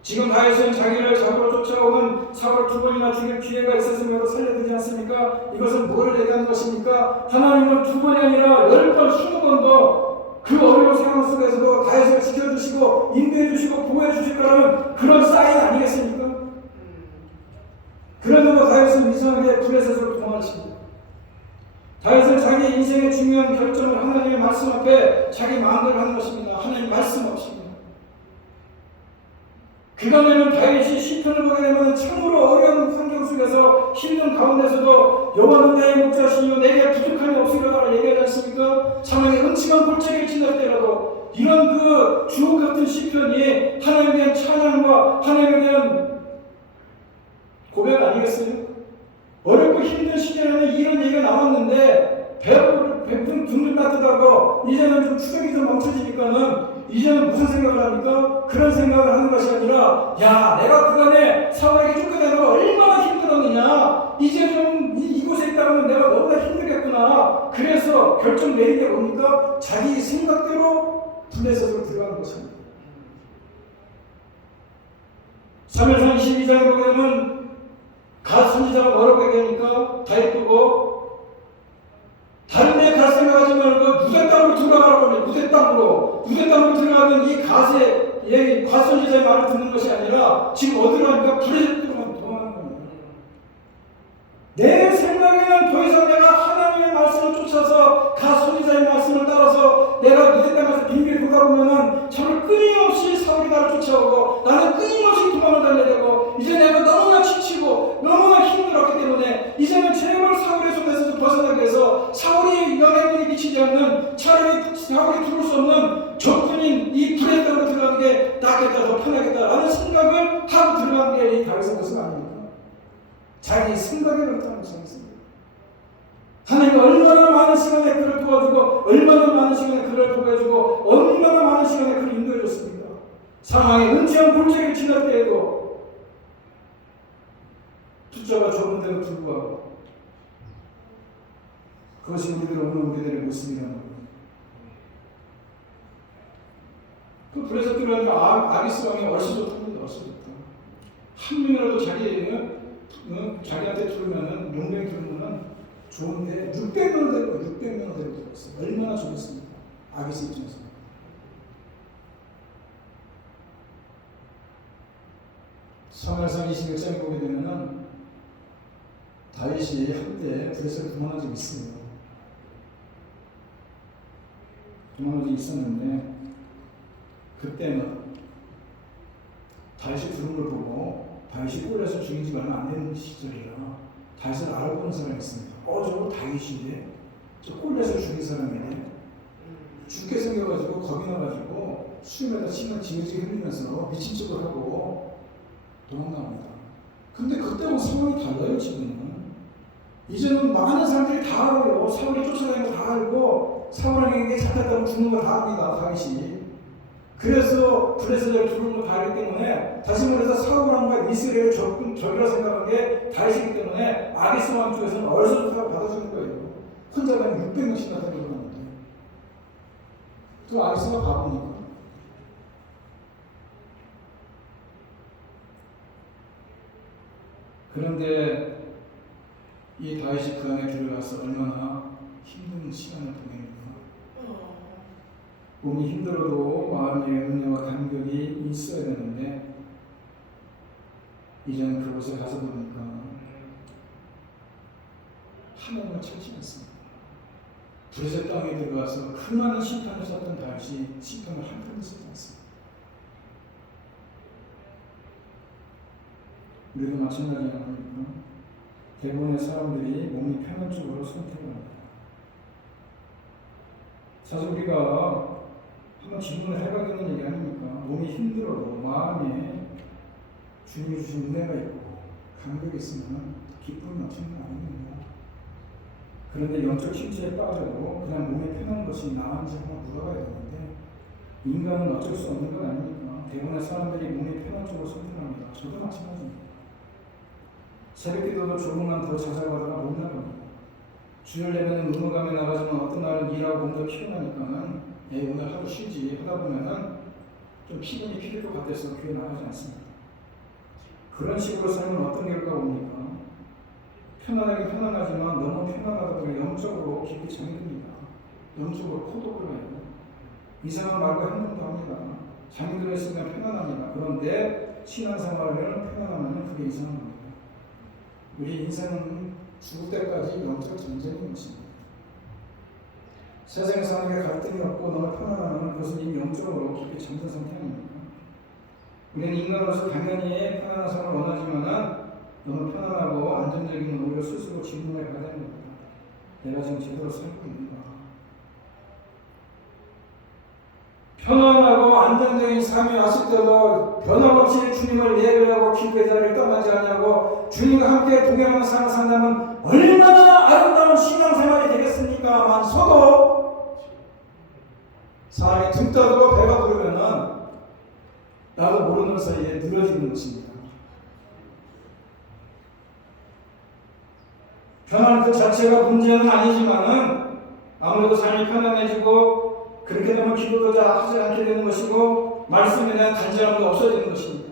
지금 다윗은 자기를 잡으러 쫓아오는 사울을 2번이나 죽일 기회가 있었음에도 살려두지 않습니까? 이것은 뭘 얘기하는 것입니까? 하나님은 2번이 아니라 10번, 20번도 그 어려운 상황 속에서도 다윗을 지켜주시고 인도해주시고 보호해주실 거라는 그런 사인 아니겠습니까? 그런데도 다윗은 이상하게 블레셋으로 도망쳤습니다. 다윗은 자기 인생의 중요한 결정을 하나님의 말씀 앞에 자기 마음대로 하는 것입니다. 하나님 말씀 없이. 그간에는 다윗이 시편을 보게 되면 참으로 어려운 환경 속에서 힘든 가운데서도 여호와는 나의 목자시요 내게 부족함이 없으리라 얘기하지 않습니까? 사망의 음침한 골짜기를 지날 때라도 이런 그 주옥 같은 시편이 하나님에 대한 찬양과 하나님에 대한 고백 아니겠어요? 어렵고 힘든 시절에는 이런 얘기가 나왔는데 배분 둥글 따뜻하고 이제는 좀 추격이 좀 멈춰지니까는 이제는 무슨 생각을 합니까? 그런 생각을 하는 것이 아니라 야 내가 그간에 사울에게 쫓겨다니고 얼마나 힘들었느냐 이제 좀 이곳에 있다가는 내가 너무나 힘들겠구나 그래서 결정 내린 게 뭡니까? 자기 생각대로 블레셋으로 들어가는 것입니다. 사무엘상 22장에 보게 되면 갓 선지자가 뭐라고 얘기하니까 다윗 보고 다른 데 갈 생각하지 말고 유대 땅으로 들어가라고 하니 유대 땅으로 들어가면 이 갓의 갓 선지자의 말을 듣는 것이 아니라 지금 어디로 가니까 블레셋으로 도망하는 겁니다. 내 생각에는 더 이상 내가 하나님의 말씀을 쫓아서 갓 선지자의 말씀을 따라서 내가 유대 땅에서 빙빙 돌다 보면은 저를 끊임없이 사울이 나를 쫓아오고 나는 끊임없이 도망을 다녀야 되고 이제 내가 너무나 지치고 너무나 힘들었기 때문에 이제는 제발 사울의 손에서 벗어나기 위해서 사울이 영향력이 미치지 않는 차라리 사울이 들어올 수 없는 적군인 이 블레셋으로 들어가는 게 낫겠다 더 편하겠다라는 생각을 하고 들어가는 게 이 다윗의 모습 아닙니까? 자기 생각에 그렇다는 것이 있습니다. 하나님은 얼마나 많은 시간에 그를 도와주고 얼마나 많은 시간에 그를 보호해주고 얼마나 많은 시간에 그를 인도해줬습니다. 사망의 은지한 골짜기를 지날 때에도 숫자가 적은데도 불구하고 그것이 오늘 우리들의 모습이라는 겁니다. 그 블레셋 들어가니까 아기스 왕이 얼씨 좋답니다. 얼씨 좋다. 한 명이라도 자기한테 들으면은 용병이 들으면은 좋은데 600명을 데리고 들었어요. 얼마나 좋겠습니까? 아기스 입장에서. 사무엘상 26장에 보게 되면은 다윗이 한때 블레셋을 도망한 적이 있습니다. 도망한 적이 있었는데 그때는 다윗이 들은 걸 보고 다윗이 꼴에서 죽인 지가 얼마 안 되는 시절이라 다윗을 알아보는 사람이 있습니다. 저거 다윗인데 저 꼴에서 죽인 사람이네. 죽게 생겨가지고 겁이 나가지고 수염에다 침을 지그지그 흘리면서 미친 척을 하고 도망갑니다. 근데 그때하고 상황이 달라요. 지금은 이제는 많은 사람들이 다 알아요. 사울이 쫓아다니는 거 다 알고 사울에게 잡혔다고 죽는 거 다 압니다. 다윗이. 그래서 블레셋을 두는 거 다 알기 때문에 다시 말해서 사울왕과 이스라엘의 적이라 생각한 게 다윗이기 때문에 아기스 왕 쪽에서는 얼서부터 받아주는 거예요. 혼자 가면 600명씩이나 데려오는데 또 아기스가 바보니까. 그런데 이 다윗이 그 안에 들어가서 얼마나 힘든 시간을 보냅니까? 몸이 힘들어도 마음의 은혜와 감격이 있어야 되는데 이제는 그곳에 가서 보니까 하나님을 찾지 않습니다. 블레셋 땅에 들어가서 그 많은 심판을 썼던 다윗이 심판을 한 편도 쓰지 않습니다. 우리도 마찬가지 아닙니까? 대부분의 사람들이 몸이 편한 쪽으로 선택을 합니다. 사실 우리가 한번 질문을 해봐야 되는 얘기 아닙니까? 몸이 힘들어도 마음에 주님이 주신 은혜가 있고 감격이 있으면 기쁨이 넘치는 거 아닙니까? 그런데 영적 힘줄에 빠져도 그냥 몸에 편한 것이 나은지 한번 물어봐야 되는데 인간은 어쩔 수 없는 것 아닙니까? 대부분의 사람들이 몸이 편한 쪽으로 선택합니다. 저도 마찬가지입니다. 새벽 기도도 조금만 더 자작하다가 못 나갑니다. 주일 예배는 의무감에 나가지만 어떤 날은 일하고 몸도 피곤하니까는 오늘 하루 쉬지 하다 보면은 좀 피곤이 필요할 것 같아서 교회 나가지 않습니다. 그런 식으로 살면 어떤 결과가 옵니까? 편안하긴 편안하지만 너무 편안하다 보면 영적으로 깊이 잠입니다. 영적으로 포독을 해요. 이상한 말과 행동도 합니다. 잠이 들어있으면 편안합니다. 그런데 신앙생활을 편안하면 그게 이상한 겁니다. 우리 인생은 죽을 때까지 영적 전쟁인 것입니다. 세상에 사는 게 갈등이 없고 너무 편안하면 그것은 이미 영적으로 깊이 잠든 상태 아닙니까? 우리는 인간으로서 당연히 편안한 삶을 원하지만 너무 편안하고 안정적인 오히려 스스로 질문해 봐야 되는 겁니다. 내가 지금 제대로 살고 있는가? 편안하고 안정적인 삶이 왔을 때도 변함없이 주님을 예배하고 기도의 자리를 떠나지 않냐고 주님과 함께 동행하는 삶을 산다면 얼마나 아름다운 신앙생활이 되겠습니까만서도 사람이 등 떠들고 배가 부르면은 나도 모르는 사이에 늘어지는 것입니다. 편안 그 자체가 문제는 아니지만은 아무래도 삶이 편안해지고 그렇게 되면 기도도 하지 않게 되는 것이고 말씀에 대한 간절함도 없어지는 것입니다.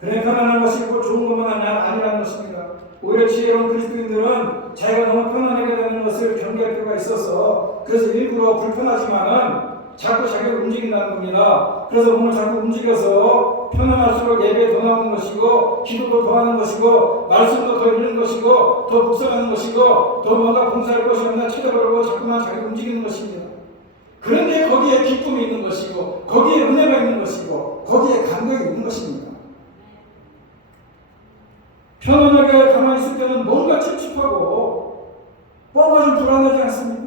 그래 편안한 것이 꼭 좋은 것만 아니라는 것입니다. 오히려 지혜로운 그리스도인들은 자기가 너무 편안하게 되는 것을 경계할 필요가 있어서 그래서 일부러 불편하지만은 자꾸 자기를 움직인다는 겁니다. 그래서 몸을 자꾸 움직여서 편안할수록 예배에 더 나오는 것이고 기도도 더 하는 것이고 말씀도 더 읽는 것이고 더 묵상하는 것이고 더 뭔가 봉사할 것이 없나 찾아보려고 자꾸만 자기 움직이는 것입니다. 그런데 거기에 기쁨이 있는 것이고 거기에 은혜가 있는 것이고 거기에 감격이 있는 것입니다. 편안하게 가만히 있을 때는 뭔가 찝찝하고 뭔가 좀 불안하지 않습니까?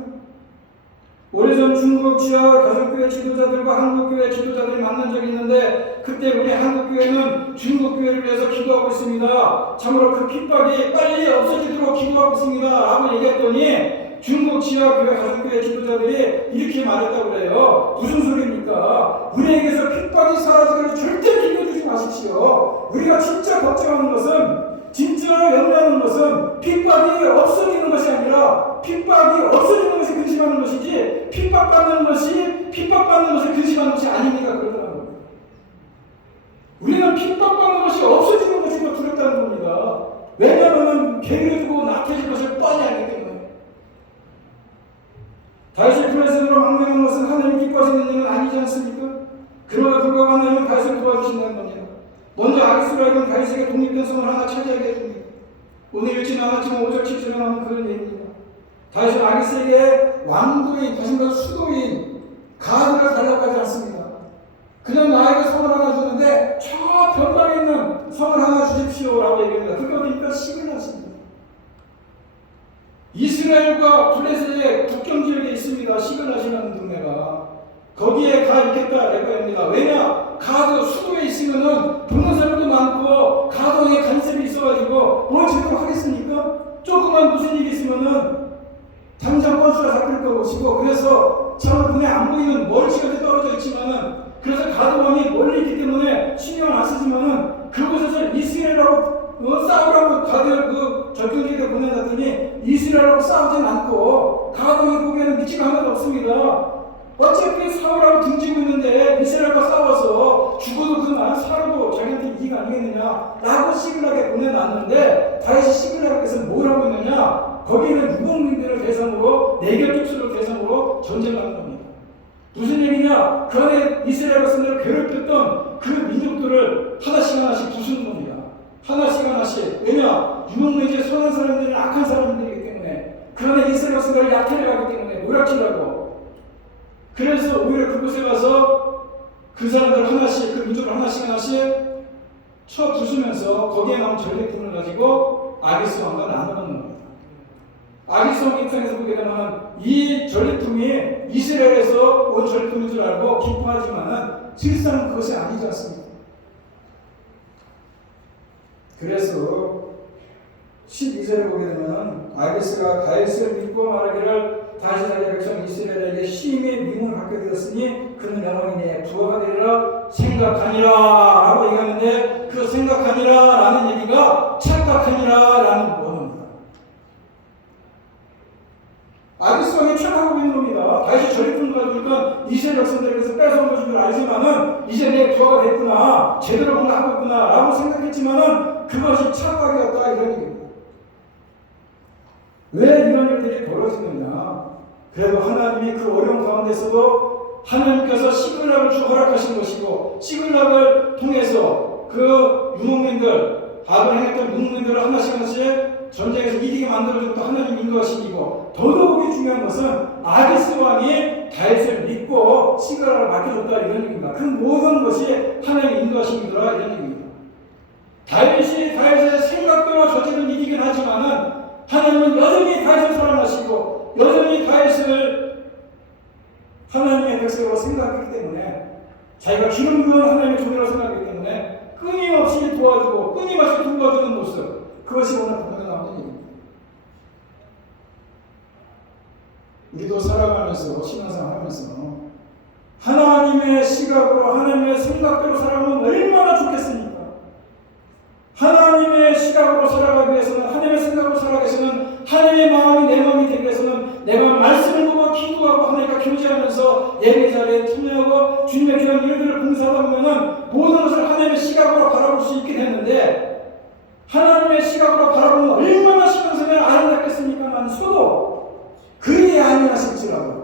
오래전 중국 지하 가족교회 지도자들과 한국교회 지도자들이 만난 적이 있는데 그때 우리 한국교회는 중국교회를 위해서 기도하고 있습니다. 참으로 그 핍박이 빨리 없어지도록 기도하고 있습니다. 라고 얘기했더니 중국 지하교회 가족교회 지도자들이 이렇게 말했다고 그래요. 무슨 소리입니까? 우리에게서 핍박이 사라지기를 절대 기도해주지 마십시오. 우리가 진짜 걱정하는 것은 진짜 염려하는 것은 핍박이 없어지는 것이 아니라 핍박이 없어지는 것이 근심하는 것이지 핍박받는 것을 근심하는 것이 아닙니까? 그러더라고요. 우리는 핍박받는 것이 없어지는 것이 더 두렵다는 겁니다. 왜냐하면 게으르고 낙해질 것을 뻔히 알기 때문에. 다윗이 블레셋으로 망명한 것은 하나님 기뻐하시는 일은 아니지 않습니까? 그러나 불구하고 하나님은 다윗을 도와주신다는 겁니다. 먼저 아기스라엘은 다윗에게 독립된 성을 하나 차지하게 해줍니다. 오늘 읽지는 않았지만 5절 7절에 나오는 그런 얘기입니다. 다윗은 아기스에게 왕도인, 다시 말해서 수도인 가드를 달라가지 않습니다. 그냥 나에게 성을 하나 주는데 저 변방에 있는 성을 하나 주십시오라고 얘기합니다. 그러니까 식을 하십니다. 이스라엘과 블레셋의 국경 지역에 있습니다. 식을 하시라는 동네가. 거기에 가 있겠다 이겁니다. 왜냐? 가도 수도에 있으면은 돕는 사람도 많고 가도에 간섭이 있어가지고 뭘 제대로 하겠습니까? 조금만 무슨 일이 있으면은 당장 건수가 잡힐 것이고 그래서 참 눈에 안 보이는 멀찌감치 떨어져 있지만은 그래서 가도원이 멀리 있기 때문에 신경 안 쓰지만은 그곳에서 이스라엘하고 싸우라고 다들 그 적경지대 보내놨더니 이스라엘하고 싸우진 않고 가도원이 보기에는 미치가 하나도 없습니다. 어차피 사울하고 등지고 있는데 이스라엘과 싸워서 죽어도 그만 살아도 자기한테 이익 아니겠느냐 라고 시글락에 보내놨는데 다윗이 시글락에서 뭘 하고 있느냐 거기는 유목민들을 대상으로 내결 특수를 대상으로 전쟁하는 겁니다. 무슨 얘기냐 그 안에 이스라엘 백성들을 괴롭혔던 그 민족들을 하나씩 부수는 겁니다. 하나씩 왜냐 유목민의 선한 사람들은 악한 사람들이기 때문에 그 안에 이스라엘 백성들을 약해를 가기 때문에 노략질하고 그래서 오히려 그곳에 가서 그 사람들 하나씩, 그 민족을 하나씩 쳐 부수면서 거기에 나온 전리품을 가지고 아기스 왕과 나누는 겁니다. 아기스 왕 입장에서 보게 되면 이 전리품이 이스라엘에서 온 전리품인 줄 알고 기뻐하지만 실상은 그것이 아니지 않습니까? 그래서 12절에 보게 되면 아기스가 다윗을 믿고 말하기를 다시 자기 백성 이스라엘에게 심히 미움을 받게 되었으니 그는 영원히 내 부하가 되리라 생각하니라 라고 얘기하는데 그 생각하니라 라는 얘기가 착각하니라 라는 원어입니다. 아기스 왕이 착각하고 있는 겁니다. 다시 전리품을 가져오니까 이스라엘 백성들에게서 뺏어온 것인 줄 알지만은 이제 내 부하가 됐구나 제대로 뭔가 하고 있구나 라고 생각했지만은 그것이 착각이었다 이런 얘기입니다. 왜 이런 일들이 벌어지느냐? 그래도 하나님이 그 어려운 가운데서도 하나님께서 시글락을 허락하신 것이고 시글락을 통해서 그 유목민들 악을 행했던 유목민들을 하나씩 전쟁에서 이기게 만들어준 것도 하나님 인도하시고 더더욱이 중요한 것은 아기스 왕이 다윗을 믿고 시글락을 맡겨줬다 이런 얘기입니다. 그 모든 것이 하나님 인도하심이더라 이런 얘기입니다. 다윗이 다윗의 생각대로 저지른 일이긴 하지만은 하나님은 여전히 다윗을 사랑하시고 여전히 다윗을 하나님의 백성으로 생각하기 때문에 자기가 기름 부은 하나님의 종이라고 생각하기 때문에 끊임없이 도와주고 끊임없이 도와주는 모습 그것이 오늘 본문에 나오는 얘기입니다. 우리도 살아가면서 신앙생활 하면서 하나님의 시각으로 하나님의 생각대로 살아가면 얼마나 좋겠습니까? 하나님의 시각으로 살아가기 위해서는 하나님의 생각으로 살아가기 위해서는 하나님의 마음이 내 마음이 되기 위해서는 내가 말씀을 보고 기도하고 하나님과 교제하면서 예배 자리에 참여하고 주님의 귀한 일들을 봉사하다 보면은 모든 것을 하나님의 시각으로 바라볼 수 있게 됐는데 하나님의 시각으로 바라보면 얼마나 신앙생활이 아름답겠습니까만 소도 그리 아니하실지라도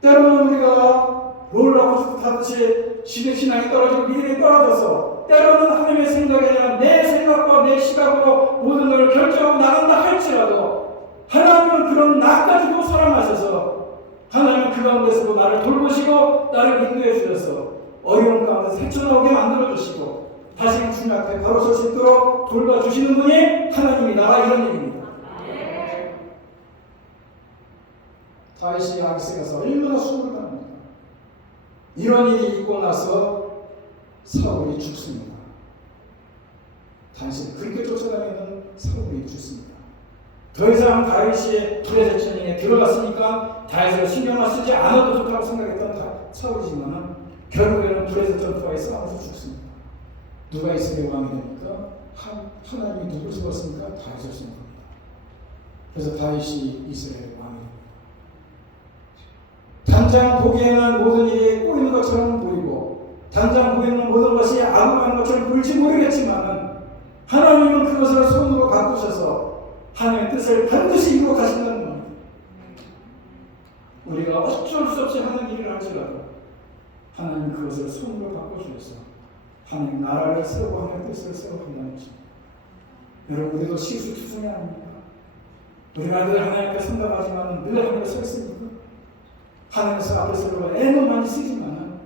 때로는 우리가 롤러코스터 타듯이 신앙이 떨어지고 믿음이 떨어져서 때로는 하나님의 생각이 아니라 내 생각과 내 시각으로 모든 걸 결정하고 나간다 할지라도 하나님은 그런 나까지도 사랑하셔서 하나님은 그 가운데서도 나를 돌보시고 나를 인도해 주셔서 어려운 가운데서 헤쳐나오게 만들어 주시고 다시 주님 앞에 바로 설 수 있도록 돌봐주시는 분이 하나님이다 이런 얘기입니다. 다윗이 아기스에 가서 얼마나 수고를 합니다. 이런 일이 있고 나서 사울이 죽습니다. 다윗을 그렇게 쫓아다니는 사울이 죽습니다. 더 이상 다윗이 브레셋 전쟁에 들어갔으니까 다윗을 신경을 쓰지 않아도 좋다고 생각했던 사울이지만 결국에는 브레셋 전투에 싸워서 죽습니다. 누가 이스라엘 왕이 됩니까? 하나님이 누굴 세웠습니까? 다윗을 세운 겁니다. 그래서 다윗이 이스라엘 왕이 됩니다. 당장 보기에는 모든 일이 꼬이는 것처럼 보이고 당장 보이는 모든 것이 아무런 것처럼 보일지 모르겠지만 하나님은 그것을 손으로 바꾸셔서 하나님의 뜻을 반드시 이루어 가신다는 겁니다. 우리가 어쩔 수 없이 하는 일을 할지라도 하나님 그것을 손으로 바꿔주셔서 하나님 나라를 세우고 하나님의 뜻을 세우고 한다는 것입니다. 여러분 우리도 실수투성이 아닙니까? 우리가 늘 하나님 앞에 선담하지만 늘 하나님 앞에 서 있습니까? 하나님께서 앞에 서로 애는 많이 쓰지만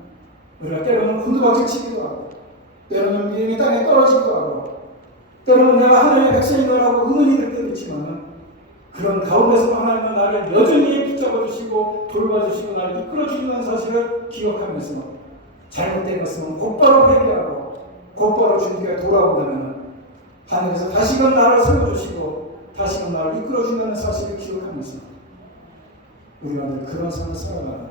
우리가 때로는 곤두박질치기도 하고 때로는 믿음이 땅에 떨어지기도 하고 때로는 내가 하나님의 백성이다라고 의문이 들 때도 있지만 그런 가운데서 하나님은 나를 여전히 붙잡아 주시고 돌봐 주시고 나를 이끌어 주시는 사실을 기억하면서 잘못된 것은 곧바로 회개하고 곧바로 주님께 돌아온다면 하나님께서 다시금 나를 세워주시고 다시금 나를 이끌어 준다는 사실을 기억하면서 우리가 늘 그런 삶을 살아가라.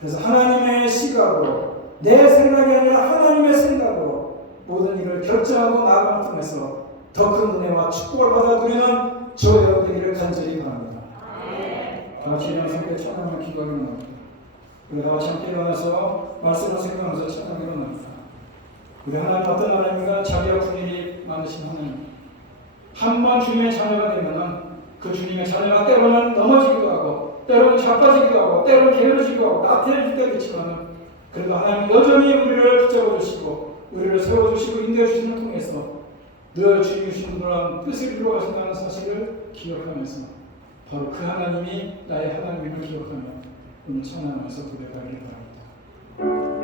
그래서 하나님의 시각으로 내 생각이 아니라 하나님의 생각으로 모든 일을 결정하고 나아감을 통해서 더 큰 은혜와 축복을 받아들이는 저 여러분 되기를 간절히 바랍니다. 다 같이 일어나서 함께 찬양을 기도하기로 합니다. 우리 다 같이 함께 일어나서 말씀을 생각하면서 찬양하기로 합니다. 우리 하나님 어떤 하나님인가 자기 아픈 일이 많으신 하나님 한번 주님의 자녀가 되면은 그 주님의 자녀가 때로는 넘어지기도 하고 때로는 자빠지기도 하고 때로는 게으르지기도 하고 나태해질 때도 있지만 그래도 하나님 여전히 우리를 붙잡아 주시고 우리를 세워주시고 인도해 주시는 통해서 늘 주님이 주신 그런 뜻을 이루어 가신다는 사실을 기억하면서 바로 그 하나님이 나의 하나님임을 기억하며 오늘 찬양하면서 고백하기를 바랍니다.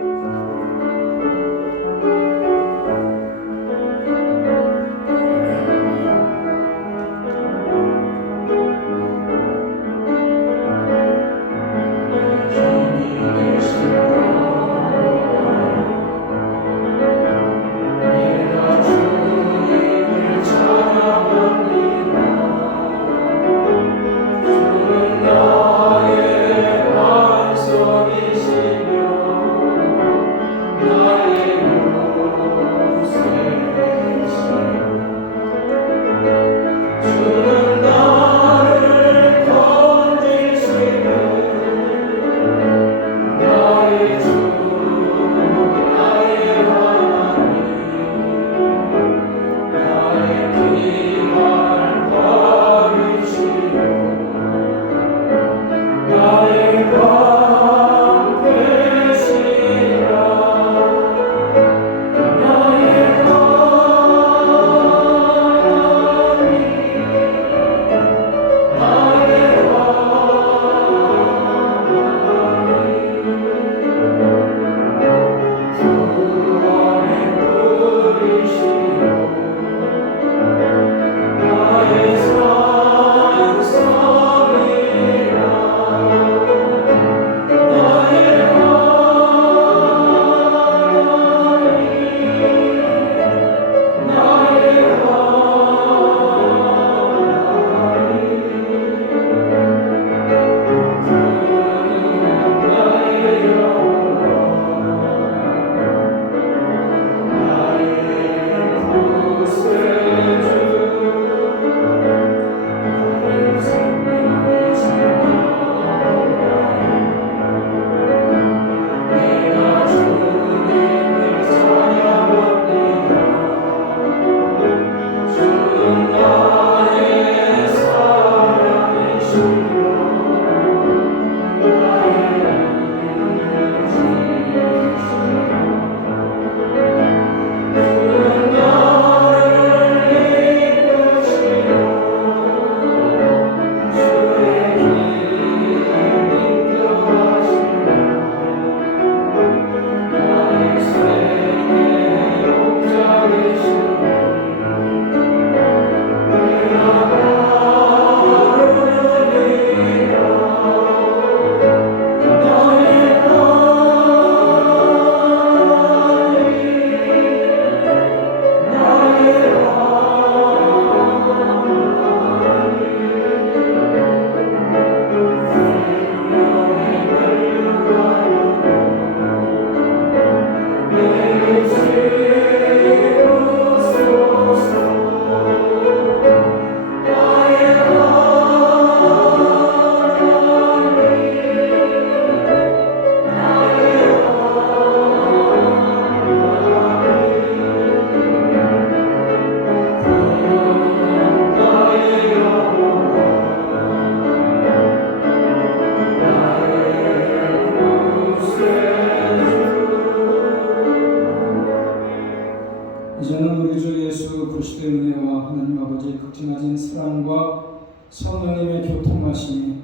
우리 주 예수 그리스도의 은혜와 하나님 아버지의 극진하신 사랑과 성령님의 교통하심이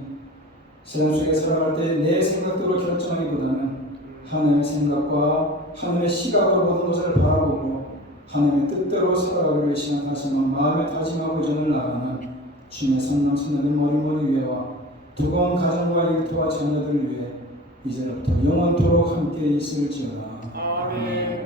세상 속에 살아갈 때 내 생각대로 결정하기보다는 하나님의 생각과 하나님의 시각으로 모든 것을 바라보고 하나님의 뜻대로 살아가기를 시작하시면 마음에 다짐하고 전을 나가는 주님의 선남선녀된 머리머리 위에와 두꺼운 가정과 일터와 자녀들 위해 이제부터 영원토록 함께 있을지어다. 아멘.